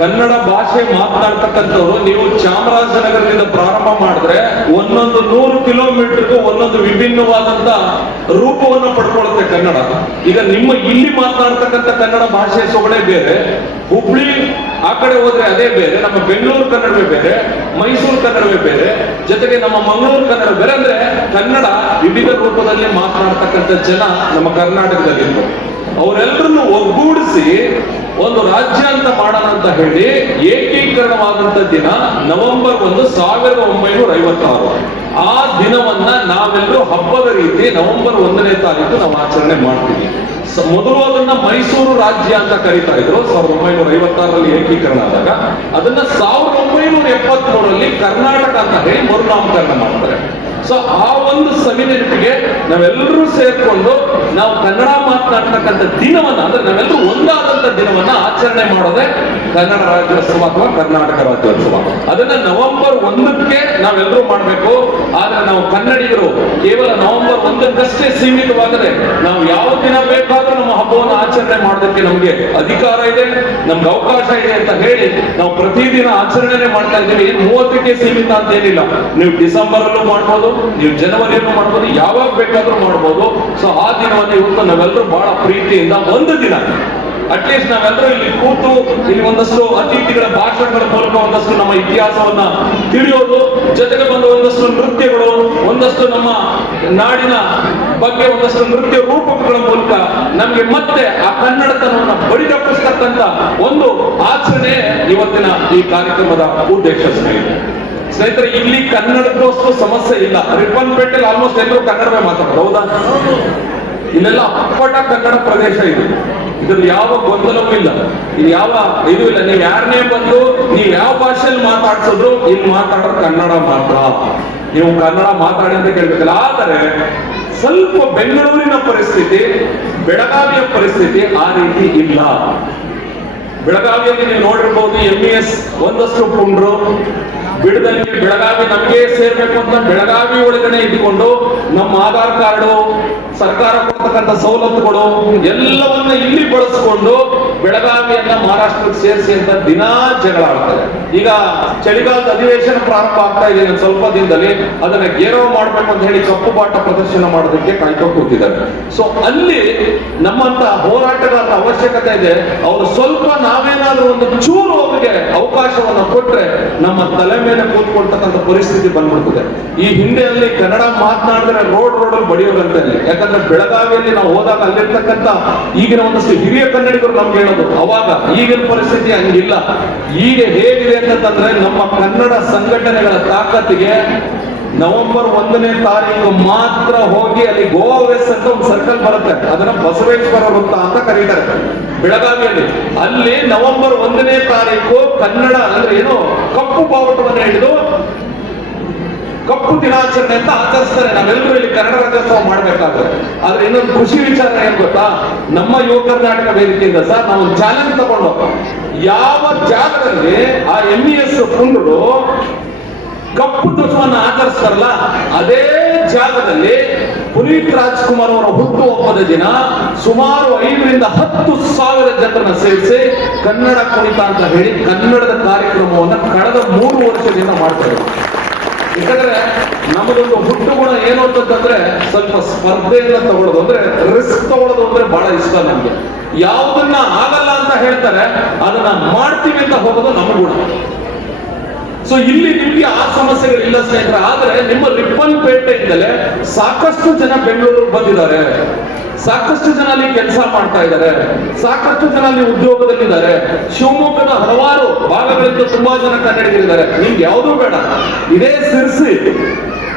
ಕನ್ನಡ ಭಾಷೆ ಮಾತನಾಡ್ತಕ್ಕಂಥವ್ರು, ನೀವು ಚಾಮರಾಜನಗರದಿಂದ ಪ್ರಾರಂಭ ಮಾಡಿದ್ರೆ ಒಂದೊಂದು ನೂರು ಕಿಲೋಮೀಟರ್ಗೂ ಒಂದೊಂದು ವಿಭಿನ್ನವಾದಂತ ರೂಪವನ್ನು ಪಡ್ಕೊಳ್ಳುತ್ತೆ ಕನ್ನಡ. ಈಗ ನಿಮ್ಮ ಇಲ್ಲಿ ಮಾತನಾಡ್ತಕ್ಕಂಥ ಕನ್ನಡ ಭಾಷೆ ಸೊಗಡೆ ಬೇರೆ, ಹುಬ್ಳಿ ಆ ಕಡೆ ಹೋದ್ರೆ ಅದೇ ಬೇರೆ, ನಮ್ಮ ಬೆಂಗಳೂರು ಕನ್ನಡವೇ ಬೇರೆ, ಮೈಸೂರು ಕನ್ನಡವೇ ಬೇರೆ, ಜೊತೆಗೆ ನಮ್ಮ ಮಂಗಳೂರು ಕನ್ನಡ ಬೇರೆ. ಅಂದ್ರೆ ಕನ್ನಡ ವಿವಿಧ ರೂಪದಲ್ಲಿ ಮಾತನಾಡ್ತಕ್ಕಂಥ ಜನ ನಮ್ಮ ಕರ್ನಾಟಕದಲ್ಲಿ ಅವರೆಲ್ಲರನ್ನು ಒಗ್ಗೂಡಿಸಿ ಒಂದು ರಾಜ್ಯ ಅಂತ ಮಾಡೋಣ ಅಂತ ಹೇಳಿ ಏಕೀಕರಣವಾದಂತ ದಿನ ನವೆಂಬರ್ ಒಂದು ಸಾವಿರದ ಒಂಬೈನೂರ ಐವತ್ತಾರು. ಆ ದಿನವನ್ನ ನಾವೆಲ್ಲರೂ ಹಬ್ಬದ ರೀತಿ ನವೆಂಬರ್ ಒಂದನೇ ತಾರೀಕು ನಾವು ಆಚರಣೆ ಮಾಡ್ತೀವಿ. ಮೊದಲು ಅದನ್ನ ಮೈಸೂರು ರಾಜ್ಯ ಅಂತ ಕರೀತಾ ಇದ್ರು, ಸಾವಿರದ ಒಂಬೈನೂರ ಐವತ್ತಾರರಲ್ಲಿ ಏಕೀಕರಣ ಆದಾಗ. ಅದನ್ನ ಸಾವಿರದ ಒಂಬೈನೂರ ಎಪ್ಪತ್ತ್ ಮೂರರಲ್ಲಿ ಕರ್ನಾಟಕ ಅಂತ ಹೇಳಿ ಮರುನಾಮಕರಣ ಮಾಡ್ತಾರೆ. ಸೊ ಆ ಒಂದು ಸವಿನೆನಪಿಗೆ ನಾವೆಲ್ಲರೂ ಸೇರ್ಕೊಂಡು ನಾವು ಕನ್ನಡ ಮಾತನಾಡ್ತಕ್ಕಂಥ ದಿನವನ್ನ, ಅಂದ್ರೆ ನಾವೆಲ್ಲರೂ ಒಂದಾದಂತ ದಿನವನ್ನ ಆಚರಣೆ ಮಾಡೋದೇ ಕನ್ನಡ ರಾಜ್ಯೋತ್ಸವ ಅಥವಾ ಕರ್ನಾಟಕ ರಾಜ್ಯೋತ್ಸವ. ಅದನ್ನ ನವೆಂಬರ್ ಒಂದಕ್ಕೆ ನಾವೆಲ್ಲರೂ ಮಾಡ್ಬೇಕು. ಆದ್ರೆ ನಾವು ಕನ್ನಡಿಗರು ಕೇವಲ ನವೆಂಬರ್ ಒಂದಕ್ಕಷ್ಟೇ ಸೀಮಿತವಾಗದೆ ನಾವು ಯಾವ ದಿನ ಬೇಕಾದ್ರೂ ನಮ್ಮ ಹಬ್ಬವನ್ನು ಆಚರಣೆ ಮಾಡೋದಕ್ಕೆ ನಮ್ಗೆ ಅಧಿಕಾರ ಇದೆ, ನಮ್ಗೆ ಅವಕಾಶ ಇದೆ ಅಂತ ಹೇಳಿ ನಾವು ಪ್ರತಿದಿನ ಆಚರಣೆ ಮಾಡ್ತಾ ಇದ್ದೀವಿ. ಇದು ಮೂವತ್ತಕ್ಕೆ ಸೀಮಿತ ಅಂತ ಏನಿಲ್ಲ. ನೀವು ಡಿಸೆಂಬರ್ ಅಲ್ಲೂ ಮಾಡ್ಬೋದು ನೀವು ಜನವರಿಯನ್ನು ಮಾಡ್ಬೋದು, ಯಾವಾಗ ಬೇಕಾದ್ರೂ ಮಾಡ್ಬೋದು. ಸೊ ಆ ದಿನವನ್ನು ಇವತ್ತು ನಾವೆಲ್ಲರೂ ಬಹಳ ಪ್ರೀತಿಯಿಂದ ಒಂದು ದಿನ ಅಟ್ಲೀಸ್ಟ್ ನಾವೆಲ್ಲರೂ ಇಲ್ಲಿ ಕೂತು ಇಲ್ಲಿ ಒಂದಷ್ಟು ಅತಿಥಿಗಳ ಭಾಷಣಗಳ ಮೂಲಕ ಒಂದಷ್ಟು ನಮ್ಮ ಇತಿಹಾಸವನ್ನ ತಿಳಿಯೋದು, ಜೊತೆಗೆ ಬಂದ ಒಂದಷ್ಟು ನೃತ್ಯಗಳು, ಒಂದಷ್ಟು ನಮ್ಮ ನಾಡಿನ ಬಗ್ಗೆ ಒಂದಷ್ಟು ನೃತ್ಯ ರೂಪಕಗಳ ಮೂಲಕ ನಮ್ಗೆ ಮತ್ತೆ ಆ ಕನ್ನಡತನವನ್ನು ಬಡಿದಪ್ಪಿಸ್ತಕ್ಕಂತ ಒಂದು ಆಚರಣೆ ಇವತ್ತಿನ ಈ ಕಾರ್ಯಕ್ರಮದ ಉದ್ದೇಶ ಸ್ನೇಹಿತರೆ ಸ್ನೇಹಿತರೆ, ಇಲ್ಲಿ ಕನ್ನಡದಷ್ಟು ಸಮಸ್ಯೆ ಇಲ್ಲ. ರಿಪ್ಪನ್ಪೇಟೆಲ್ ಆಲ್ಮೋಸ್ಟ್ ಎಲ್ಲರೂ ಕನ್ನಡವೇ ಮಾತಾಡೋದು. ಹೌದಾ? ಇಲ್ಲೆಲ್ಲ ಅಪ್ಪಟ ಕನ್ನಡ ಪ್ರದೇಶ ಇದು. ಇದ್ರಲ್ಲಿ ಯಾವ ಗೊಂದಲವೂ ಇಲ್ಲ. ಇದು ಯಾವ ಇದು ಇಲ್ಲ. ನೀವು ಯಾರನ್ನೇ ಬಂದು, ನೀವು ಯಾವ ಭಾಷೆಯಲ್ಲಿ ಮಾತಾಡ್ಸಿದ್ರು ಇಲ್ಲಿ ಮಾತಾಡೋದು ಕನ್ನಡ ಮಾತ್ರ. ನೀವು ಕನ್ನಡ ಮಾತಾಡಿ ಅಂತ ಕೇಳ್ಬೇಕಲ್ಲ. ಆದರೆ ಸ್ವಲ್ಪ ಬೆಂಗಳೂರಿನ ಪರಿಸ್ಥಿತಿ, ಬೆಳಗಾವಿಯ ಪರಿಸ್ಥಿತಿ ಆ ರೀತಿ ಇಲ್ಲ. ಬೆಳಗಾವಿಯಲ್ಲಿ ನೀವು ನೋಡಿರ್ಬೋದು ಎಂ ಎಸ್ ಒಂದಷ್ಟು ಪುಂಡ್ರು ಬಿಡದಲ್ಲಿ ಬೆಳಗಾವಿ ನಮಗೆ ಸೇರ್ಬೇಕು ಅಂತ ಬೆಳಗಾವಿ ಒಳಗಡೆ ಇದ್ಕೊಂಡು ನಮ್ಮ ಆಧಾರ್ ಕಾರ್ಡು, ಸರ್ಕಾರ ಕೊಡ್ತಕ್ಕಂಥ ಸವಲತ್ತುಗಳು ಎಲ್ಲವನ್ನ ಇಲ್ಲಿ ಬಳಸ್ಕೊಂಡು ಬೆಳಗಾವಿಯನ್ನ ಮಹಾರಾಷ್ಟ್ರಕ್ಕೆ ಸೇರಿಸಿ ಅಂತ ದಿನಾ ಜಗಳ ಆಡ್ತಾರೆ. ಈಗ ಚಳಿಗಾಲದ ಅಧಿವೇಶನ ಪ್ರಾರಂಭ ಆಗ್ತಾ ಇದೆ ಸ್ವಲ್ಪ ದಿನದಲ್ಲಿ ಅದನ್ನ ಗೇರವ ಮಾಡ್ಬೇಕು ಅಂತ ಹೇಳಿ ಕಪ್ಪು ಬಾಟ ಪ್ರದರ್ಶನ ಮಾಡೋದಕ್ಕೆ ಕಾಯ್ಕೊಂಡು ಕೂತಿದ್ದಾರೆ. ಸೊ ಅಲ್ಲಿ ನಮ್ಮಂತ ಹೋರಾಟಗಾರರ ಅವಶ್ಯಕತೆ ಇದೆ. ಅವರು ಸ್ವಲ್ಪ ನಾವೇನಾದ್ರೂ ಒಂದು ಚೂರು ಅವರಿಗೆ ಅವಕಾಶವನ್ನ ಕೊಟ್ರೆ ನಮ್ಮ ತಲೆ ಮೇಲೆ ಕೂತ್ಕೊಳ್ತಕ್ಕಂಥ ಪರಿಸ್ಥಿತಿ ಬಂದ್ಬಿಡ್ತದೆ. ಈ ಹಿಂದೆಯಲ್ಲಿ ಕನ್ನಡ ಮಾತನಾಡಿದ್ರೆ ರೋಡ್ ರೋಡ್ ಅಲ್ಲಿ ಬಡಿಯೋದಂತೆ ಯಾಕಂದ್ರೆ ಬೆಳಗಾವಿಯಲ್ಲಿ ನಾವು ಹೋದಾಗ ಅಲ್ಲಿರ್ತಕ್ಕಂಥ ಈಗಿನ ಒಂದಷ್ಟು ಹಿರಿಯ ಕನ್ನಡಿಗರು ನಮ್ಗೆ ಅವಾಗ ಈಗಿನ ಪರಿಸ್ಥಿತಿ ಹಂಗಿಲ್ಲ. ಈಗ ಹೇಗಿದೆ ಅಂತಂದ್ರೆ ನಮ್ಮ ಕನ್ನಡ ಸಂಘಟನೆಗಳ ತಾಕತ್ತಿಗೆ ನವೆಂಬರ್ ಒಂದನೇ ತಾರೀಕು ಮಾತ್ರ ಹೋಗಿ ಅಲ್ಲಿ ಗೋವಾ ವೆಸ್ ಅಂತ ಒಂದು ಸರ್ಕಲ್ ಬರುತ್ತೆ. ಅದನ್ನ ಬಸವೇಶ್ವರ ವೃತ್ತ ಅಂತ ಕರೀತಾರೆ. ಬೆಳಗಾವಿಯಲ್ಲಿ. ಅಲ್ಲಿ ನವೆಂಬರ್ ಒಂದನೇ ತಾರೀಕು ಕನ್ನಡ ಅಂದ್ರೆ ಏನು ಕಪ್ಪು ಬಾವುಟವನ್ನು ಹಿಡಿದು ಕಪ್ಪು ದಿನಾಚರಣೆ ಅಂತ ಆಚರಿಸ್ತಾರೆ. ನಾವೆಲ್ಲರೂ ಇಲ್ಲಿ ಕನ್ನಡ ರಾಜ್ಯೋತ್ಸವ ಮಾಡ್ಬೇಕಾದ್ರೆ. ಆದ್ರೆ ಇನ್ನೊಂದು ಖುಷಿ ವಿಚಾರ ಏನ್ ಗೊತ್ತಾ? ನಮ್ಮ ಯುವ ಕರ್ನಾಟಕ ವೇದಿಕೆಯಿಂದ ಸರ್ ನಾವು ಚಾಲೆಂಜ್ ತಗೊಂಡು ಯಾವ ಜಾಗದಲ್ಲಿ ಆ ಎಂ ಇ ಎಸ್ ಕುಂಡ್ರು ಕಪ್ಪು ಧ್ವಜವನ್ನು ಆಚರಿಸ್ತಾರಲ್ಲ, ಅದೇ ಜಾಗದಲ್ಲಿ ಪುನೀತ್ ರಾಜ್ಕುಮಾರ್ ಅವರ ಹುಟ್ಟುಹಬ್ಬದ ದಿನ ಸುಮಾರು ಐದರಿಂದ ಹತ್ತು ಸಾವಿರ ಜನರನ್ನ ಸೇರಿಸಿ ಕನ್ನಡ ಕುಣಿತ ಅಂತ ಹೇಳಿ ಕನ್ನಡದ ಕಾರ್ಯಕ್ರಮವನ್ನ ಕಳೆದ ಮೂರು ವರ್ಷದಿಂದ ಮಾಡ್ತಾರೆ ಯಾಕಂದ್ರೆ ನಮ್ಮದೊಂದು ಹುಟ್ಟು ಗುಣ ಏನು ಅಂತಂದ್ರೆ ಸ್ವಲ್ಪ ಸ್ಪರ್ಧೆಯನ್ನ ತಗೊಳ್ಳೋದು, ಅಂದ್ರೆ ರಿಸ್ಕ್ ತಗೊಳ್ಳೋದು ಅಂದ್ರೆ ಬಹಳ ಇಷ್ಟ ನಮ್ಗೆ. ಯಾವುದನ್ನ ಆಗಲ್ಲ ಅಂತ ಹೇಳ್ತಾರೆ, ಅದನ್ನ ಮಾಡ್ತೀವಿ ಅಂತ ಹೋಗೋದು ನಮ್ಮ ಗುಣ. ಸೊ ಇಲ್ಲಿ ನಿಮ್ಗೆ ಆ ಸಮಸ್ಯೆಗಳಿಲ್ಲ ಸ್ನೇಹಿತರೆ ಆದ್ರೆ ನಿಮ್ಮ ರಿಪ್ಪನ್ ಪೇಟೆಯಿಂದಲೇ ಸಾಕಷ್ಟು ಜನ ಬೆಂಗಳೂರಿಗೆ ಬಂದಿದ್ದಾರೆ. ಸಾಕಷ್ಟು ಜನ ಅಲ್ಲಿ ಕೆಲಸ ಮಾಡ್ತಾ ಇದ್ದಾರೆ. ಸಾಕಷ್ಟು ಜನ ಅಲ್ಲಿ ಉದ್ಯೋಗದಲ್ಲಿದ್ದಾರೆ. ಶಿವಮೊಗ್ಗದ ಹಲವಾರು ಭಾಗಗಳಿಂದ ತುಂಬಾ ಜನ ಕನ್ನಡಿಗರಿದ್ದಾರೆ. ನಿಮ್ಗೆ ಯಾವುದೂ ಬೇಡ. ಇದೇ ಸಿರ್ಸಿ.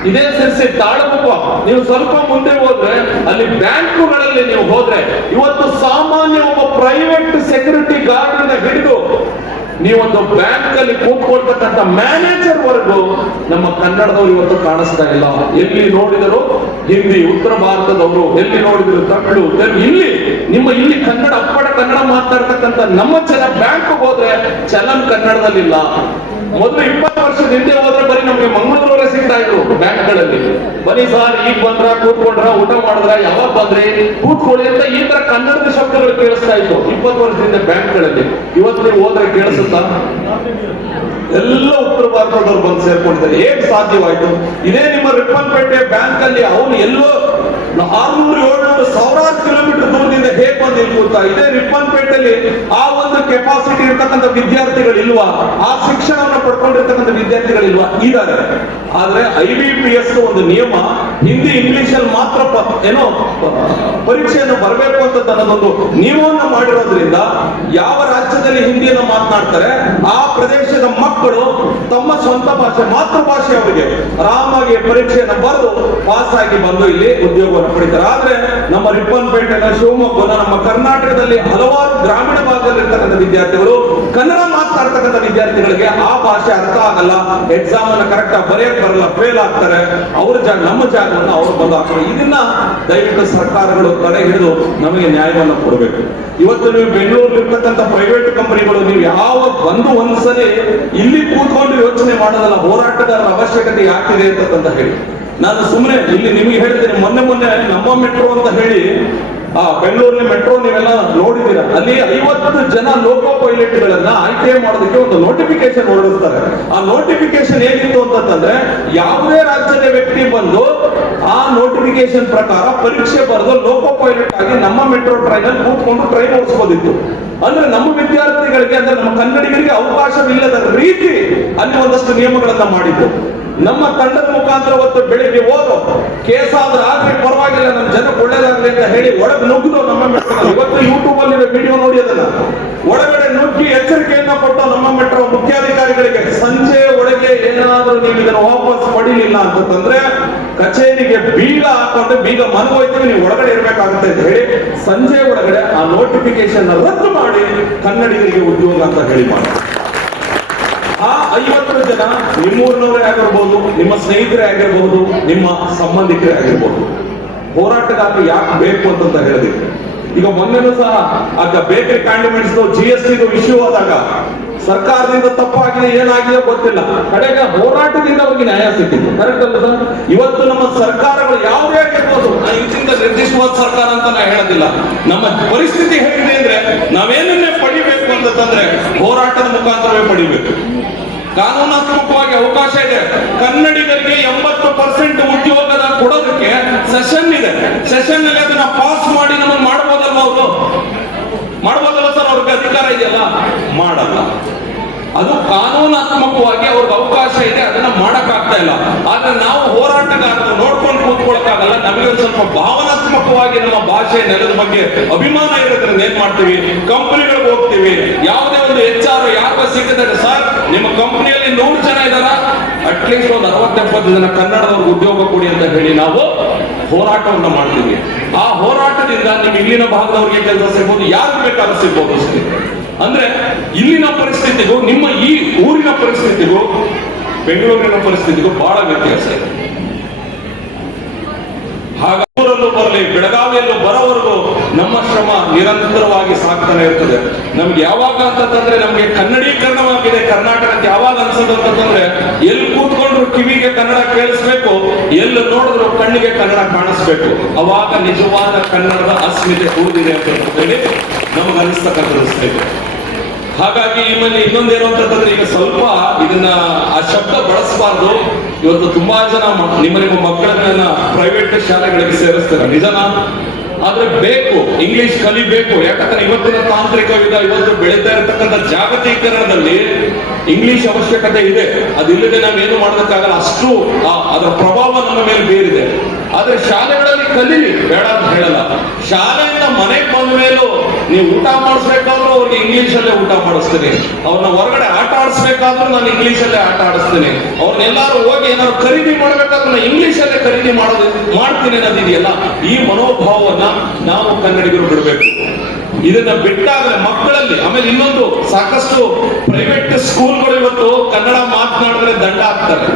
ಇದೇ ಸಿರ್ಸಿ ತಾಳಗುಪ್ಪ ನೀವು ಸ್ವಲ್ಪ ಮುಂದೆ ಹೋದ್ರೆ, ಅಲ್ಲಿ ಬ್ಯಾಂಕುಗಳಲ್ಲಿ ನೀವು ಹೋದ್ರೆ, ಇವತ್ತು ಸಾಮಾನ್ಯ ಒಬ್ಬ ಪ್ರೈವೇಟ್ ಸೆಕ್ಯೂರಿಟಿ ಗಾರ್ಡ್ ಹಿಡಿದು ನೀವೊಂದು ಬ್ಯಾಂಕ್ ಅಲ್ಲಿ ಕೂತ್ಕೊಳ್ತಕ್ಕಂಥ ಮ್ಯಾನೇಜರ್ ವರ್ಗು ನಮ್ಮ ಕನ್ನಡದವರು ಇವತ್ತು ಕಾಣಿಸ್ತಾ ಇಲ್ಲ. ಎಲ್ಲಿ ನೋಡಿದರು ಹಿಂದಿ, ಉತ್ತರ ಭಾರತದವರು ಎಲ್ಲಿ ನೋಡಿದ್ರು ತಮಿಳು ಇಲ್ಲಿ ನಿಮ್ಮ ಇಲ್ಲಿ ಕನ್ನಡ ಅಪ್ಪಡ ಕನ್ನಡ ಮಾತಾಡ್ತಕ್ಕಂಥ ನಮ್ಮ ಜನ ಬ್ಯಾಂಕ್ ಹೋದ್ರೆ ಚಲನ್ ಕನ್ನಡದಲ್ಲಿಲ್ಲ. ಮೊದಲು ಇಪ್ಪತ್ತು ವರ್ಷದ ಹಿಂದೆ ಹೋದ್ರೆ ಬರೀ ನಮ್ಗೆ ಮಂಗಳೂರವರೇ ಸಿಗ್ತಾ ಇದ್ರು ಬ್ಯಾಂಕ್ಗಳಲ್ಲಿ. ಬನ್ನಿ ಸರ್, ಈಗ ಬಂದ್ರ, ಕೂತ್ಕೊಂಡ್ರ, ಊಟ ಮಾಡಿದ್ರ, ಯಾವಾಗ ಬಂದ್ರೆ? ಕೂತ್ಕೊಳ್ಳಿ ಅಂತ ಈ ತರ ಕನ್ನಡದ ಶಬ್ದಗಳು ಕೇಳಿಸ್ತಾ ಇತ್ತು ಇಪ್ಪತ್ತು ವರ್ಷದಿಂದ ಬ್ಯಾಂಕ್ಗಳಲ್ಲಿ. ಇವತ್ತು ನೀವು ಹೋದ್ರೆ ಕೇಳಿಸುತ್ತಾ? ಎಲ್ಲ ಉತ್ತರ ಭಾರತದವ್ರು ಬಂದು ಸೇರ್ಕೊಂಡಿದ್ದಾರೆ. ಏನ್ ಸಾಧ್ಯವಾಯ್ತು? ಇದೇ ನಿಮ್ಮ ರಿಪ್ಪನ್ಪೇಟೆ ಬ್ಯಾಂಕ್ ಅಲ್ಲಿ ಅವನು ಎಲ್ಲೋ ಆರ್ನೂರು ಏಳ್ನೂರು ಸಾವಿರಾರು ಕಿಲೋಮೀಟರ್ ದೂರದಿಂದ ಹೇಗೆ ಬಂದು ಕೂತ ಇದೇ ರಿಪ್ಪನ್ಪೇಟೆಯಲ್ಲಿ ಆ ಒಂದು ಕೆಪಾಸಿಟಿ ಇರ್ತಕ್ಕಂಥ ವಿದ್ಯಾರ್ಥಿಗಳು ಇಲ್ವಾ? ಆ ಶಿಕ್ಷಣವನ್ನು ಪಡ್ಕೊಂಡಿರ್ತಕ್ಕಂಥ ವಿದ್ಯಾರ್ಥಿಗಳಿಲ್ವಾ ಇದ್ದಾರೆ. ಆದ್ರೆ ಐ ಬಿ ಪಿ ಎಸ್ ಒಂದು ನಿಯಮ ಹಿಂದಿ ಇಂಗ್ಲಿಷ್ ಅಲ್ಲಿ ಮಾತ್ರ ಏನೋ ಪರೀಕ್ಷೆಯನ್ನು ಬರಬೇಕು ಅಂತ ತನ್ನದೊಂದು ನಿಯಮವನ್ನು ಮಾಡಿರೋದ್ರಿಂದ ಯಾವ ರಾಜ್ಯದಲ್ಲಿ ಹಿಂದಿಯನ್ನು ಮಾತನಾಡ್ತಾರೆ, ಆ ಪ್ರದೇಶದ ಮಕ್ಕಳು ತಮ್ಮ ಸ್ವಂತ ಭಾಷೆ, ಮಾತೃಭಾಷೆ ಅವರಿಗೆ ಆರಾಮಾಗಿ ಪರೀಕ್ಷೆಯನ್ನು ಬರೆದು ಪಾಸ್ ಆಗಿ ಬಂದು ಇಲ್ಲಿ ಉದ್ಯೋಗವನ್ನು ಪಡಿತಾರೆ. ಆದ್ರೆ ನಮ್ಮ ರಿಪ್ಪನ್ಪೇಟೆನ ಶಿವಮೊಗ್ಗನ ನಮ್ಮ ಕರ್ನಾಟಕದಲ್ಲಿ ಹಲವಾರು ಗ್ರಾಮೀಣ ಭಾಗದಲ್ಲಿರ್ತಕ್ಕಂಥ ವಿದ್ಯಾರ್ಥಿಗಳು ಮಾತನಾಡ್ತಕ್ಕಂಥ ವಿದ್ಯಾರ್ಥಿಗಳಿಗೆ ಆ ಭಾಷೆ ಅರ್ಥ ಆಗಲ್ಲ ಎಕ್ಸಾಮ್ ಅನ್ನ ಕರೆಕ್ಟ್ ಆಗಿ ಬರೆಯಕ್ ಬರಲ್ಲ ಫೇಲ್ ಆಗ್ತಾರೆ, ಅವ್ರ ಜಾಗ, ನಮ್ಮ ಜಾಗವನ್ನು ಅವ್ರು ಬಂದು ಹಾಕ್ತಾರೆ ಇದನ್ನ ದಯವಿಟ್ಟು ಸರ್ಕಾರಗಳು ತಡೆ ಹಿಡಿದು ನಮಗೆ ನ್ಯಾಯವನ್ನು ಕೊಡಬೇಕು. ಇವತ್ತು ನೀವು ಬೆಂಗಳೂರಲ್ಲಿ ಇರ್ತಕ್ಕಂಥ ಪ್ರೈವೇಟ್ ಕಂಪನಿಗಳು ನೀವು ಯಾವ ಬಂದು ಒಂದ್ಸಲಿ ಇಲ್ಲಿ ಕೂತ್ಕೊಂಡು ಯೋಚನೆ ಮಾಡೋದಲ್ಲ ಹೋರಾಟಗಾರರ ಅವಶ್ಯಕತೆ ಯಾಕಿದೆ ಅಂತಕ್ಕಂತ ಹೇಳಿ. ನಾನು ಸುಮ್ಮನೆ ಇಲ್ಲಿ ನಿಮಗೆ ಹೇಳ್ತೀನಿ ಮೊನ್ನೆ ಮೊನ್ನೆ ನಮ್ಮ ಮೆಟ್ರೋ ಅಂತ ಹೇಳಿ ಆ ಬೆಂಗಳೂರಿನ ಮೆಟ್ರೋ ನೀವೆಲ್ಲ ನೋಡಿದ್ದೀರ? ಅಲ್ಲಿ ಐವತ್ತು ಜನ ಲೋಕೋ ಪೈಲಟ್ ಗಳನ್ನ ಆಯ್ಕೆ ಮಾಡೋದಕ್ಕೆ ಒಂದು ನೋಟಿಫಿಕೇಶನ್ ಹೊರಡಿಸ್ತಾರೆ. ಆ ನೋಟಿಫಿಕೇಶನ್ ಹೇಗಿತ್ತು ಅಂತಂದ್ರೆ ಯಾವುದೇ ರಾಜ್ಯದ ವ್ಯಕ್ತಿ ಬಂದು ಆ ನೋಟಿಫಿಕೇಶನ್ ಪ್ರಕಾರ ಪರೀಕ್ಷೆ ಬರೆದು ಲೋಕೋ ಪೈಲಟ್ ಆಗಿ ನಮ್ಮ ಮೆಟ್ರೋ ಟ್ರೈನ್ ಅಲ್ಲಿ ಕೂತ್ಕೊಂಡು ಟ್ರೈನ್ ಓಡಿಸ್ಬೋದಿತ್ತು ಅಂದ್ರೆ ನಮ್ಮ ವಿದ್ಯಾರ್ಥಿಗಳಿಗೆ, ಅಂದ್ರೆ ನಮ್ಮ ಕನ್ನಡಿಗರಿಗೆ ಅವಕಾಶವಿಲ್ಲದ ರೀತಿ ಅಲ್ಲಿ ಒಂದಷ್ಟು ನಿಯಮಗಳನ್ನ ಮಾಡಿದ್ದು ನಮ್ಮ ತಂಡದ ಮುಖಾಂತರ ಅವತ್ತು ಬೆಳಿಗ್ಗೆ ಹೋದು ಕೇಸ್ ಆದ್ರೆ ಪರವಾಗಿಲ್ಲ ನಮ್ಮ ಜನಕ್ಕೆ ಒಳ್ಳೇದಾಗಲಿ ಅಂತ ಹೇಳಿ ಒಳಗೆ ನುಗ್ಗಿದ್ರು ನಮ್ಮ ಮೆಟ್ರೋ. ಇವತ್ತು ಯೂಟ್ಯೂಬ್ ಅಲ್ಲಿ ವಿಡಿಯೋ ನೋಡಿ ಅದನ್ನ. ಒಳಗಡೆ ನುಗ್ಗಿ ಎಚ್ಚರಿಕೆಯನ್ನ ಕೊಟ್ಟ ನಮ್ಮ ಮೆಟ್ರೋ ಮುಖ್ಯಾಧಿಕಾರಿಗಳಿಗೆ. ಸಂಜೆ ಒಳಗೆ ಏನಾದ್ರೂ ನೀವು ಇದನ್ನು ವಾಪಸ್ ಪಡೀಲಿಲ್ಲ ಅಂತಂದ್ರೆ ಕಚೇರಿಗೆ ಬೀಗ ಹಾಕೊಂಡು ಬೀಗ ಮನಗೋಯ್ತೀವಿ ನೀವು ಒಳಗಡೆ ಇರಬೇಕಾಗುತ್ತೆ ಅಂತ ಹೇಳಿ ಸಂಜೆ ಒಳಗಡೆ ಆ ನೋಟಿಫಿಕೇಶನ್ ರದ್ದು ಮಾಡಿ ಕನ್ನಡಿಗರಿಗೆ ಉದ್ಯೋಗ ಅಂತ ಹೇಳಿ ಮಾಡಿ ಆ ಐವತ್ತು ಜನ ನಿಮ್ಮೂರಿನವರೇ ಆಗಿರ್ಬೋದು, ನಿಮ್ಮ ಸ್ನೇಹಿತರೇ ಆಗಿರ್ಬೋದು, ನಿಮ್ಮ ಸಂಬಂಧಿಕರೇ ಆಗಿರ್ಬೋದು. ಹೋರಾಟಗಾರರು ಯಾಕೆ ಬೇಕು ಅಂತ ಹೇಳಿದ್ರು ಈಗ ಮೊನ್ನೆನೂ ಸಹ ಆಗ bakery condiments G S T issue ಆದಾಗ ಸರ್ಕಾರದಿಂದ ತಪ್ಪಾಗಿದೆ, ಏನಾಗಿದೆ ಗೊತ್ತಿಲ್ಲ. ಕಡೆಗೆ ಹೋರಾಟದಿಂದ ಅವರಿಗೆ ನ್ಯಾಯ ಸಿಕ್ಕಿತ್ತು. ಕರೆಕ್ಟ್ ಅಲ್ಲ ಇವತ್ತು ನಮ್ಮ ನಾನು ಇದರಿಂದ ಸರ್ಕಾರ ಅಂತ ನಾ ಹೇಳೋದಿಲ್ಲ. ನಮ್ಮ ಪರಿಸ್ಥಿತಿ ಹೇಗಿದೆ ಅಂದ್ರೆ ನಾವೇನನ್ನೇ ಪಡಿಬೇಕು ಅಂತಂದ್ರೆ ಹೋರಾಟದ ಮುಖಾಂತರವೇ ಪಡಿಬೇಕು. ಕಾನೂನಾತ್ಮಕವಾಗಿ ಅವಕಾಶ ಇದೆ. ಕನ್ನಡಿಗರಿಗೆ ಎಂಬತ್ತು ಪರ್ಸೆಂಟ್ ಉದ್ಯೋಗದ ಕೊಡೋದಕ್ಕೆ ಸೆಷನ್ ಇದೆ. ಸೆಷನ್ ಅಲ್ಲಿ ಅದನ್ನ ಪಾಸ್ ಮಾಡಿ ನಮಗೆ ಮಾಡ್ಬೋದಲ್ಲ ಅವರು? ಮಾಡ್ಬೋದಲ್ಲ ಸರ್ ಅವ್ರಿಗೆ ಅಧಿಕಾರ ಇದೆಯಲ್ಲ? ಮಾಡಲ್ಲ. ಅದು ಕಾನೂನಾತ್ಮಕವಾಗಿ ಅವ್ರಿಗೆ ಅವಕಾಶ ಇದೆ, ಅದನ್ನ ಮಾಡಕ್ ಆಗ್ತಾ ಇಲ್ಲ. ಆದ್ರೆ ನಾವು ಹೋರಾಟಗಾರರು ನೋಡ್ಕೊಂಡು ಕೂತ್ಕೊಳಕಾಗಲ್ಲ ನಮಗೆ ಸ್ವಲ್ಪ ಭಾವನಾತ್ಮಕವಾಗಿ ನಮ್ಮ ಭಾಷೆ ನೆಲದ ಬಗ್ಗೆ ಅಭಿಮಾನ ಇರೋದ್ರಿಂದ ಏನ್ ಮಾಡ್ತೀವಿ? ಕಂಪನಿಗಳಿಗೆ ಹೋಗ್ತೀವಿ. ಯಾವುದೇ ಒಂದು ಎಚ್ ಆರ್ ಯಾರು ಸಿಕ್ಕಿದ್ರೆ ಸರ್, ನಿಮ್ಮ ಕಂಪನಿಯಲ್ಲಿ ನೂರು ಜನ ಇದಾರ ಅಟ್ಲೀಸ್ಟ್ ಒಂದು ಅರವತ್ತೆಪ್ಪತ್ತು ಜನ ಕನ್ನಡದವ್ರಿಗೆ ಉದ್ಯೋಗ ಕೊಡಿ ಅಂತ ಹೇಳಿ ನಾವು ಹೋರಾಟವನ್ನ ಮಾಡ್ತೀವಿ. ಆ ಹೋರಾಟದಿಂದ ನೀವು ಇಲ್ಲಿನ ಭಾಗದವ್ರಿಗೆ ಕೆಲಸ ಸಿಗ್ಬೋದು ಯಾರು ಬೇಕಾದ್ರೂ ಸಿಗ್ಬೋದು ಅಂದ್ರೆ ಇಲ್ಲಿನ ಪರಿಸ್ಥಿತಿಗೂ, ನಿಮ್ಮ ಈ ಊರಿನ ಪರಿಸ್ಥಿತಿಗೂ ಬೆಂಗಳೂರಿನ ಪರಿಸ್ಥಿತಿಗೂ ಬಹಳ ವ್ಯತ್ಯಾಸ ಇದೆ. ಹಾಗೂರಲ್ಲೂ ಬರಲಿ, ಬೆಳಗಾವಿಯಲ್ಲೂ ಬರೋವರೆಗೂ ನಮ್ಮ ಶ್ರಮ ನಿರಂತರವಾಗಿ ಸಾಕ್ತಾನೆ ಇರ್ತದೆ. ನಮ್ಗೆ ಯಾವಾಗ ಅಂತಂದ್ರೆ ನಮ್ಗೆ ಕನ್ನಡೀಕರಣವಾಗಿದೆ. ಕರ್ನಾಟಕಕ್ಕೆ ಯಾವಾಗ ಅಂತಂದ್ರೆ ಎಲ್ಲಿ ಕೂತ್ಕೊಂಡ್ರು ಕಿವಿಗೆ ಕನ್ನಡ ಕೇಳಿಸ್ಬೇಕು, ಎಲ್ಲಿ ನೋಡಿದ್ರು ಕಣ್ಣಿಗೆ ಕನ್ನಡ ಕಾಣಿಸ್ಬೇಕು. ಅವಾಗ ನಿಜವಾದ ಕನ್ನಡದ ಅಸ್ಮಿತೆ ಉಳಿದಿದೆ ಅಂತ ಹೇಳಿ ನಮ್ಗೆ ಅನಿಸ್ತಕ್ಕಂಥ ಹಾಗಾಗಿ ನಿಮ್ಮಲ್ಲಿ ಇನ್ನೊಂದೇನು ಅಂತಂದ್ರೆ ಈಗ ಸ್ವಲ್ಪ ಇದನ್ನ ಆ ಶಬ್ದ ಬಳಸಬಾರ್ದು. ಇವತ್ತು ತುಂಬಾ ಜನ ಮ- ನಿಮ್ಮ ನಿಮ್ಮ ಮಕ್ಕಳನ್ನ ಪ್ರೈವೇಟ್ ಶಾಲೆಗಳಿಗೆ ಸೇರಿಸ್ತಾರೆ. ನಿಜನಾ? ಆದ್ರೆ ಬೇಕು ಇಂಗ್ಲಿಷ್ ಕಲಿಬೇಕು. ಯಾಕಂದ್ರೆ ಇವತ್ತಿನ ತಾಂತ್ರಿಕ ಯುಗ, ಇವತ್ತು ಬೆಳೀತಾ ಇರತಕ್ಕಂಥ ಜಾಗತೀಕರಣದಲ್ಲಿ ಇಂಗ್ಲಿಷ್ ಅವಶ್ಯಕತೆ ಇದೆ. ಅದಿಲ್ಲದೆ ನಾವೇನು ಮಾಡೋದಕ್ಕಾಗಲ್ಲ ಅಷ್ಟು ಅದರ ಪ್ರಭಾವ ನಮ್ಮ ಮೇಲೆ ಬೀರಿದೆ. ಆದ್ರೆ ಶಾಲೆಗಳಲ್ಲಿ ಕಲೀಲಿ, ಬೇಡ ಅಂತ ಹೇಳಲ್ಲ. ಶಾಲೆಯಿಂದ ಮನೆಗೆ ಬಂದ ಮೇಲೂ ನೀವು ಊಟ ಮಾಡಿಸ್ಬೇಕಾದ್ರೂ ಅವ್ರಿಗೆ ಇಂಗ್ಲಿಷ್ ಅಲ್ಲೇ ಊಟ ಮಾಡಿಸ್ತೀನಿ. ಅವ್ರನ್ನ ಹೊರಗಡೆ ಆಟ ಆಡಿಸ್ಬೇಕಾದ್ರೂ ನಾನು ಇಂಗ್ಲಿಷ್ ಅಲ್ಲೇ ಆಟ ಆಡಿಸ್ತೀನಿ. ಅವ್ರನ್ನೆಲ್ಲಾರು ಹೋಗಿ ಏನಾದ್ರು ಖರೀದಿ ಮಾಡ್ಬೇಕಾದ್ರೂ ನಾನು ಇಂಗ್ಲಿಷ್ ಅಲ್ಲೇ ಖರೀದಿ ಮಾಡೋದು ಮಾಡ್ತೀನಿ ಅನ್ನೋದಿದೆಯಲ್ಲ ಈ ಮನೋಭಾವವನ್ನ ನಾವು ಕನ್ನಡಿಗರು ಬಿಡಬೇಕು. ಇದನ್ನ ಬಿಟ್ಟಾಗ ಮಕ್ಕಳಲ್ಲಿ, ಆಮೇಲೆ ಇನ್ನೊಂದು ಸಾಕಷ್ಟು ಪ್ರೈವೇಟ್ ಸ್ಕೂಲ್ಗಳು ಇವತ್ತು ಕನ್ನಡ ಮಾತನಾಡಿದ್ರೆ ದಂಡ ಹಾಕ್ತಾರೆ.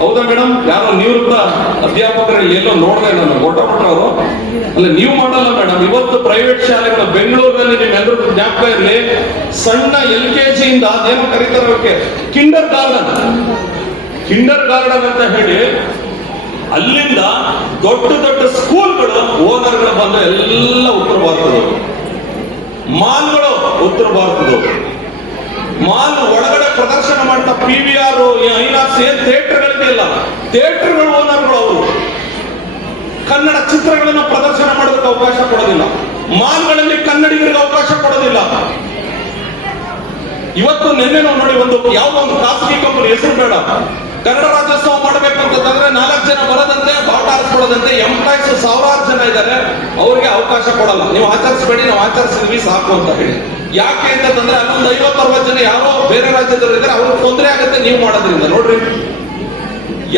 ಹೌದಾ ಮೇಡಮ್ ಯಾರೋ ನಿವೃತ್ತ ಅಧ್ಯಾಪಕರಲ್ಲಿ ಎಲ್ಲೋ ನೋಡಿದೆ ನಾನು. ಕೊಟ್ಟವರು ಅಲ್ಲ, ನೀವು ಮಾಡಲ್ಲ ಮೇಡಮ್ ಇವತ್ತು ಪ್ರೈವೇಟ್ ಶಾಲೆಗಳ ಬೆಂಗಳೂರಿನಲ್ಲಿ ನಿಮ್ಮೆಲ್ಲರಿಗೂ ಜ್ಞಾಪಕ ಇರಲಿ. ಸಣ್ಣ ಎಲ್ ಕೆ ಜಿಯಿಂದ ಅದೇನೋ ಕರೀತಾರೆ ಅವಕ್ಕೆ ಕಿಂಡರ್ ಗಾರ್ಡನ್ ಕಿಂಡರ್ ಗಾರ್ಡನ್ ಅಂತ ಹೇಳಿ ಅಲ್ಲಿಂದ ದೊಡ್ಡ ದೊಡ್ಡ ಸ್ಕೂಲ್ಗಳು ಓನರ್ಗಳು ಬಂದು ಎಲ್ಲ ಉತ್ತರ ಭಾರತದವರು. ಮಾಲ್ಗಳು ಉತ್ತರ ಭಾರತದವರು. ಮಾಲ್ ಒಳಗಡೆ ಪ್ರದರ್ಶನ ಮಾಡ್ತಾ ಪಿ ವಿ ಆರ್ ಐನಾಕ್ಸ್ ಏನ್ ಥಿಯೇಟರ್ಗಳಿದೆಯಲ್ಲ ಥಿಯೇಟರ್ಗಳ ಓನರ್ಗಳು ಅವರು. ಕನ್ನಡ ಚಿತ್ರಗಳನ್ನ ಪ್ರದರ್ಶನ ಮಾಡೋದಕ್ಕೆ ಅವಕಾಶ ಕೊಡೋದಿಲ್ಲ. ಮಾಲ್ಗಳಲ್ಲಿ ಕನ್ನಡಿಗರಿಗೆ ಅವಕಾಶ ಕೊಡೋದಿಲ್ಲ. ಇವತ್ತು ನಿನ್ನೆ ನೋಡಿ ಒಂದು ಯಾವ ಒಂದು ಖಾಸಗಿ ಕಂಪನಿ, ಹೆಸರು ಬೇಡ. ಕನ್ನಡ ರಾಜ್ಯೋತ್ಸವ ಮಾಡಬೇಕು ಅಂತಂದ್ರೆ ನಾಲ್ಕು ಜನ ಬರದಂತೆ ಬಾಟ ಹಾರಿಸ್ಕೊಳ್ಳೋದಂತೆ ಎಂಪ್ಲಾಯ್ಸ್ ಸಾವಿರಾರು ಜನ ಇದ್ದಾರೆ. ಅವ್ರಿಗೆ ಅವಕಾಶ ಕೊಡಲ್ಲ. ನೀವು ಆಚರಿಸಬೇಡಿ, ನಾವು ಆಚರಿಸಿದ್ವಿ, ಸಾಕು ಅಂತ ಹೇಳಿ. ಯಾಕೆ ಅಂತಂದ್ರೆ ಅಲ್ಲೊಂದು ಐವತ್ತು, ಅರವತ್ತು ಜನ ಯಾರೋ ಬೇರೆ ರಾಜ್ಯದವರು ಇದ್ದಾರೆ ಅವ್ರಿಗೆ ತೊಂದರೆ ಆಗುತ್ತೆ ನೀವು ಮಾಡೋದ್ರಿಂದ. ನೋಡ್ರಿ.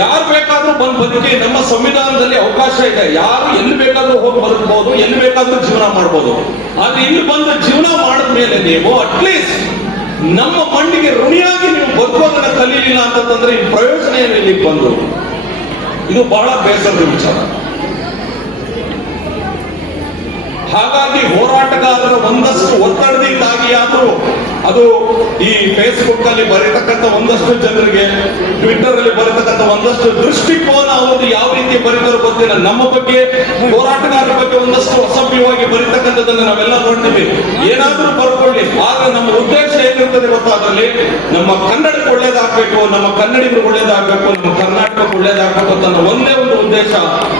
ಯಾರು ಬೇಕಾದ್ರೂ ಬಂದು ಬದುಕಿ, ನಮ್ಮ ಸಂವಿಧಾನದಲ್ಲಿ ಅವಕಾಶ ಇದೆ. ಯಾರು ಎಲ್ಲಿ ಬೇಕಾದ್ರೂ ಹೋಗಿ ಬದುಕಬಹುದು ಎಲ್ಲಿ ಬೇಕಾದ್ರೂ ಜೀವನ ಮಾಡಬಹುದು ಆದ್ರೆ ಇಲ್ಲಿ ಬಂದು ಜೀವನ ಮಾಡಿದ ಮೇಲೆ ನೀವು ಅಟ್ಲೀಸ್ಟ್ ನಮ್ಮ ಮಣ್ಣಿಗೆ ಋಣಿಯಾಗಿ ನೀವು ಬದುಕೋದನ್ನ ಕಲೀಲಿಲ್ಲ ಅಂತಂದ್ರೆ ಈ ಪ್ರಯೋಜನ ಏನು ಇಲ್ಲಿಗೆ ಬಂದು. ಇದು ಬಹಳ ಬೇಸರದ ವಿಚಾರ. ಹಾಗಾಗಿ ಹೋರಾಟಗಾರರ ಒಂದಷ್ಟು ಒತ್ತಡದಿಂದಾಗಿ ಆದರೂ ಅದು ಈ ಫೇಸ್ಬುಕ್ ಅಲ್ಲಿ ಬರೀತಕ್ಕಂಥ ಒಂದಷ್ಟು ಜನರಿಗೆ ಟ್ವಿಟರ್ ಅಲ್ಲಿ ಬರೀತಕ್ಕಂಥ ಒಂದಷ್ಟು ದೃಷ್ಟಿಕೋನ ಅವರು ಯಾವ ರೀತಿ ಬರೀತಾರೋ ಗೊತ್ತಿಲ್ಲ. ನಮ್ಮ ಬಗ್ಗೆ, ಹೋರಾಟಗಾರರ ಬಗ್ಗೆ ಒಂದಷ್ಟು ಅಸಭ್ಯವಾಗಿ ಬರೀತಕ್ಕಂಥದ್ದನ್ನು ನಾವೆಲ್ಲ ನೋಡ್ತೀವಿ ಏನಾದರೂ ಬರ್ಕೊಳ್ಳಿ. ಆದ್ರೆ ನಮ್ಮ ಉದ್ದೇಶ ಏನಿರ್ತದೆ ಗೊತ್ತಾ ಅದ್ರಲ್ಲಿ? ನಮ್ಮ ಕನ್ನಡಕ್ಕೆ ಒಳ್ಳೇದಾಗಬೇಕು, ನಮ್ಮ ಕನ್ನಡಿಗರು ಒಳ್ಳೇದಾಗಬೇಕು, ನಮ್ಮ ಕರ್ನಾಟಕಕ್ಕೆ ಒಳ್ಳೇದಾಗಬೇಕು ಅಂತ ಒಂದೇ ಒಂದು ಉದ್ದೇಶ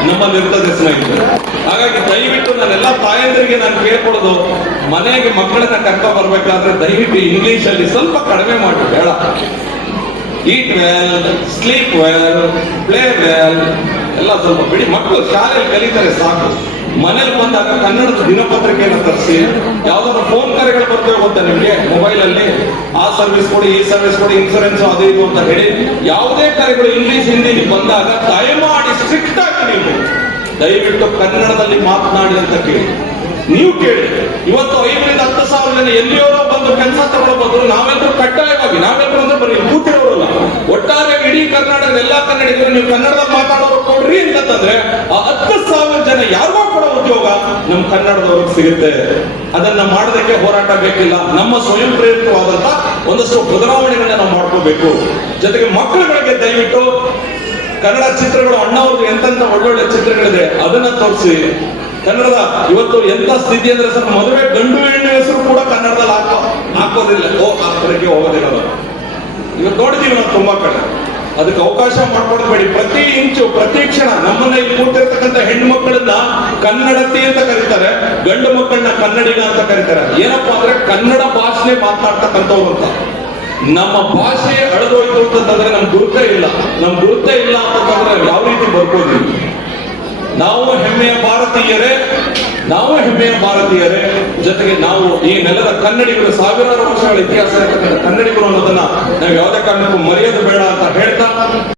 ನಮ್ಮಲ್ಲಿರ್ತದೆ ಸ್ನೇಹಿತರೆ. ಹಾಗಾಗಿ ದಯವಿಟ್ಟು ನಾನೆಲ್ಲ ತಾಯಂದರಿಗೆ ನಾನು ಕೇಳ್ಕೊಳ್ಳೋದು ಮನೆಗೆ ಮಕ್ಕಳನ್ನ ಕರ್ಕ ಬರ್ಬೇಕಾದ್ರೆ ದಯವಿಟ್ಟು ಇಂಗ್ಲಿಷ್ ಅಲ್ಲಿ ಸ್ವಲ್ಪ ಕಡಿಮೆ ಮಾಡಿ ಬೇಡ eat well sleep well play well ಎಲ್ಲ ಸ್ವಲ್ಪ ಬಿಡಿ. ಮಕ್ಕಳು ಶಾಲೆಯಲ್ಲಿ ಕಲಿತಾರೆ ಸಾಕು. ಮನೇಲಿ ಬಂದಾಗ ಕನ್ನಡದ ದಿನಪತ್ರಿಕೆಯನ್ನು ತರಿಸಿ, ಯಾವ್ದಾದ್ರು ಫೋನ್ ಕರೆಗಳು ಬರ್ತವೆ ಗೊತ್ತಾ ನಿಮಗೆ? ಮೊಬೈಲ್ ಅಲ್ಲಿ, ಆ ಸರ್ವಿಸ್ ಕೊಡಿ, ಈ ಸರ್ವಿಸ್ ಕೊಡಿ ಇನ್ಸೂರೆನ್ಸ್ ಅದು ಇದು ಅಂತ ಹೇಳಿ ಯಾವುದೇ ಕರೆಗಳು ಇಂಗ್ಲಿಷ್, ಹಿಂದಿ ಬಂದಾಗ, ದಯಮಾಡಿ ಸ್ಟ್ರಿಕ್ಟ್ ಆಗಿ ನೀವು ದಯವಿಟ್ಟು ಕನ್ನಡದಲ್ಲಿ ಮಾತನಾಡಿ ಅಂತ ಕೇಳಿ. ನೀವು ಕೇಳಿ. ಇವತ್ತು ಐದರಿಂದ ಹತ್ತು ಸಾವಿರ ಜನ ಎಲ್ಲಿಯೋರೋ ಬಂದು ಕೆಲಸ ತಗೊಳ್ಬಹುದು ನಾವೆಲ್ಲರೂ ಕಡ್ಡಾಯವಾಗಿ ನಾವೆಲ್ಲರೂ ಅಂದ್ರೆ ಬರೀ ಕೂತಿರೋರಲ್ಲ. ಒಟ್ಟಾರೆ ಇಡೀ ಕರ್ನಾಟಕದ ಎಲ್ಲಾ ಕನ್ನಡಿಗರು ನೀವು ಕನ್ನಡದಲ್ಲಿ ಮಾತಾಡೋರು ಕೊಡ್ರಿ ಅಂತಂದ್ರೆ ಆ ಹತ್ತು ಸಾವಿರ ಜನ ಯಾರಿಗೋ ಕೊಡೋ ಉದ್ಯೋಗ ನಮ್ಮ ಕನ್ನಡದವ್ರಿಗೆ ಸಿಗುತ್ತೆ. ಅದನ್ನ ಮಾಡೋದಕ್ಕೆ ಹೋರಾಟ ಬೇಕಿಲ್ಲ. ನಮ್ಮ ಸ್ವಯಂ ಪ್ರೇರಿತವಾದಂತ ಒಂದಷ್ಟು ಬದಲಾವಣೆಗಳನ್ನ ನಾವು ಮಾಡ್ಕೋಬೇಕು. ಜೊತೆಗೆ ಮಕ್ಕಳುಗಳಿಗೆ ದಯವಿಟ್ಟು ಕನ್ನಡ ಚಿತ್ರಗಳು ಅಣ್ಣವ್ರದ್ದು ಎಂತೆಂತ ಒಳ್ಳೊಳ್ಳೆ ಚಿತ್ರಗಳಿದೆ, ಅದನ್ನ ತೋರಿಸಿ. ಕನ್ನಡದ ಇವತ್ತು ಎಂತ ಸ್ಥಿತಿ ಅಂದ್ರೆ ಸರ್, ಮದುವೆ ಗಂಡು ಹೆಣ್ಣು ಹೆಸರು ಕೂಡ ಕನ್ನಡದಲ್ಲಿ ಹಾಕೋ ಹಾಕೋದಿಲ್ಲ. ಓ, ಆ ಕಡೆಗೆ ಹೋಗೋದಿಲ್ಲ ಇವತ್ತು ನೋಡಿದೀವಿ ನಾವು ತುಂಬಾ ಕಡೆ. ಅದಕ್ಕೆ ಅವಕಾಶ ಮಾಡ್ಕೊಡ್ಬೇಡಿ. ಪ್ರತಿ ಇಂಚು, ಪ್ರತಿ ಕ್ಷಣ ನಮ್ಮನ್ನ ಇಲ್ಲಿ ಕೂತಿರ್ತಕ್ಕಂಥ ಹೆಣ್ಣು ಮಕ್ಕಳನ್ನ ಕನ್ನಡತಿ ಅಂತ ಕರೀತಾರೆ, ಗಂಡು ಮಕ್ಕಳನ್ನ ಕನ್ನಡಿಗ ಅಂತ ಕರೀತಾರೆ. ಏನಪ್ಪಾ ಅಂದ್ರೆ ಕನ್ನಡ ಭಾಷೆ ಮಾತನಾಡ್ತಕ್ಕಂಥವ್ರು ಅಂತ. ನಮ್ಮ ಭಾಷೆ ಅಳದೋಯ್ತು ಅಂತಂದ್ರೆ ನಮ್ ಗುರುತ ಇಲ್ಲ. ನಮ್ ಗುರುತೇ ಇಲ್ಲ ಅಂತಂದ್ರೆ ಯಾವ ರೀತಿ ಬರ್ಬೋದು? ನಾವು ಹೆಮ್ಮೆಯ ಭಾರತೀಯರೇ, ನಾವು ಹೆಮ್ಮೆಯ ಭಾರತೀಯರೇ, ಜೊತೆಗೆ ನಾವು ಈ ನೆಲದ ಕನ್ನಡಿಗರು ಸಾವಿರಾರು ವರ್ಷಗಳ ಇತಿಹಾಸ ಕನ್ನಡಿಗರು ಅನ್ನೋದನ್ನ ನಾವು ಯಾವುದೇ ಕಾರಣಕ್ಕೂ ಮರೆಯೋದು ಬೇಡ ಅಂತ